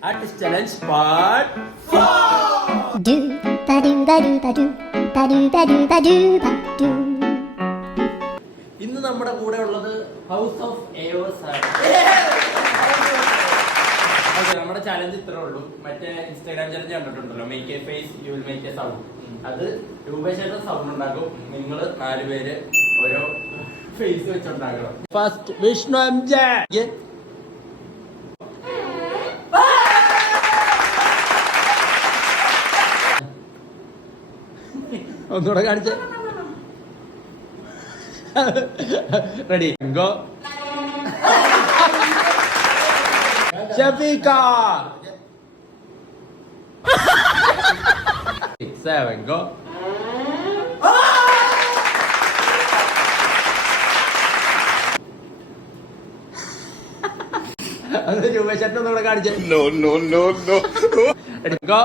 Artist Challenge Part 4. Do ba do ba do ba do ba do ba do ba do ba do. ഇന്ന് നമ്മുടെ കൂടെ ഉള്ളത് house of എയോസ് ആണ്. നമ്മുടെ challenge ഇത്രേ ഉള്ളൂ. മറ്റേ ഇൻസ്റ്റാഗ്രാം ചാലഞ്ച് കണ്ടിട്ടുണ്ടല്ലോ, make a face you will make a sound. അത് രൂപശേഷം സൗണ്ട് ഉണ്ടാക്കും. നിങ്ങൾ 4 പേര് ഓരോ ഫേസ് വെച്ചുണ്ടാക്കണം. First Vishnu M J. ഒന്നുകൂടെ കാണിച്ചേ. Ready go. ഷഫീഖ 6 7 go. അത് രൂപേഷ് ഒന്നുകൂടെ കാണിച്ചേ. No. Ready go.